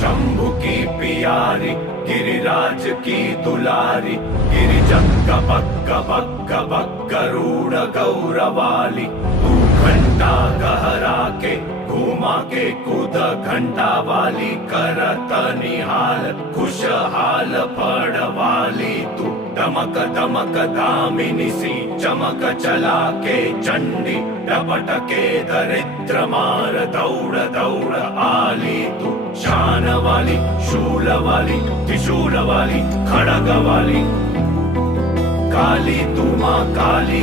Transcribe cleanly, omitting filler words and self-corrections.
शंभु की पियारी गिरिराज की दुलारी गिरिजंग बक्क बक्क बक्क गरुड़ गौरवाली तू घंटा गहरा के घुमा के कूद घंटा वाली करत निहाल खुशहाल पड़वाली तू दमक दमक दामिनी सी चमक चला के चंडी डपट के दरिद्र मार दौड़ दौड़ आली तू शान वाली शूल वाली त्रिशूल वाली खड़ग वाली काली तू माँ काली